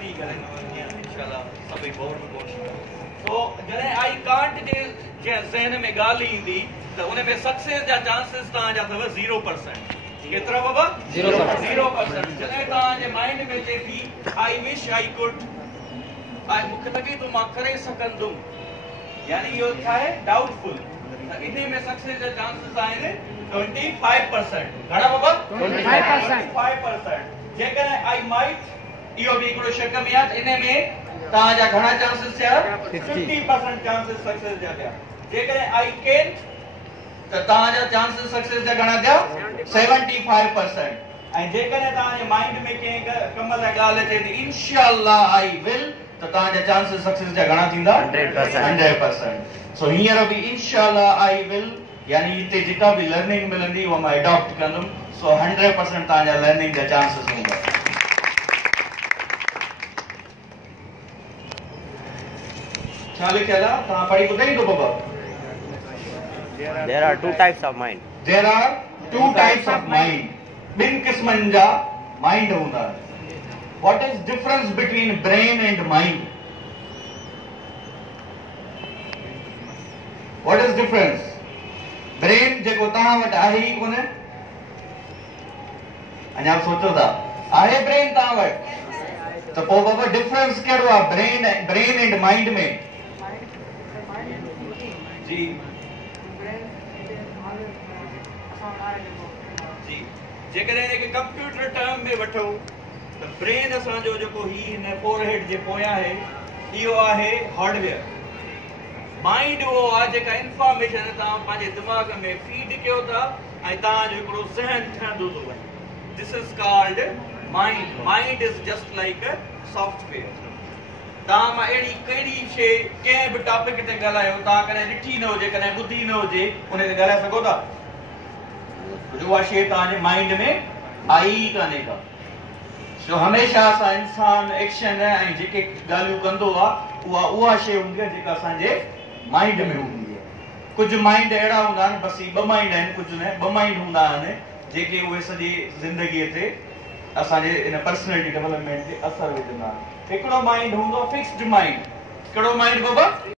जल्दी करें इंशाल्लाह सभी बोर्ड में कोशिश तो जने आई कांट जे ज़हन में गाल ईंदी तो उन में सक्सेस जा चांसेस ता जा तव 0%। केतरा बाबा 0%। जने ता जे माइंड में जे थी I wish I could I मुखे लगे तो मां करे सकंदुम यानी यो क्या है डाउटफुल इन्हीं में सक्सेस जा चांसेस आए 25%। घणा बाबा 25%। जेकर आई माइट इहो भी एकड़ो शक में आ इने में ता जा घणा चांसेस छा 50% चांसेस सक्सेस जा थिया। जेकर आई कैन त ता जा चांसेस सक्सेस जा घणा थिया 75%। ऐं जेकर ता जे माइंड में के कम ला गाल अचे थी इंशाअल्लाह आई विल त ता जा चांसेस सक्सेस जा घणा थींदा 100%। सो हियर भी इंशाअल्लाह आई विल यानी इते जिता भी लर्निंग मिलंदी वो मैं अडॉप्ट कंदम। सो 100% ता जा लर्निंग जा चांसेस हूंदा। क्या लिखियल आहे ता पढ़ी ॿुधाई दो बाबा। There are two types of mind. There are two types of mind. बिन किस्मन जा माइंड हूंदा। What is difference between brain and mind? What is difference? Brain जेको तहां वटि आहे ई कोन्हे अञा सोचो था आहे ब्रेन तहां वटि त पोइ बाबा डिफरेंस कहिड़ो आहे ब्रेन एंड माइंड में? जी जी जेकॾहिं हिनखे कंप्यूटर टर्म में वठो त ब्रेन असांजो जेको ही हिन फोरहेड जे पोयां आहे इहो आहे हार्डवेयर। माइंड वो आ जेका इंफॉर्मेशन तव्हां पंहिंजे दिमाग में फीड कयो था ऐं तव्हांजो हिकिड़ो ज़हन ठहंदो थो वञे। This is called mind. Mind is just like a software. तव्हां मां अहिड़ी कहिड़ी शइ कंहिं बि टॉपिक ते ॻाल्हायो तव्हां कॾहिं ॾिठी न हुजे कॾहिं ॿुधी न हुजे उन ते ॻाल्हाए सघो था? उहा शइ तव्हांजे माइंड में आई ई कान्हे का। सो हमेशह असां इंसान एक्शन ऐं जेके ॻाल्हियूं कंदो आहे उहा शइ हूंदी आहे जेका असांजे माइंड में हूंदी है। कुछ माइंड अहिड़ा हूंदा आहिनि बस ॿ माइंड आहिनि कुझु न ॿ माइंड हूंदा आहिनि जेके उहे सॼी ज़िंदगीअ ते असांजे इन पर्सनैलिटी डेवलपमेंट ते असर विझंदा आहिनि। हिकिड़ो माइंड हूंदो फिक्स्ड माइंड। कहिड़ो माइंड बाबा?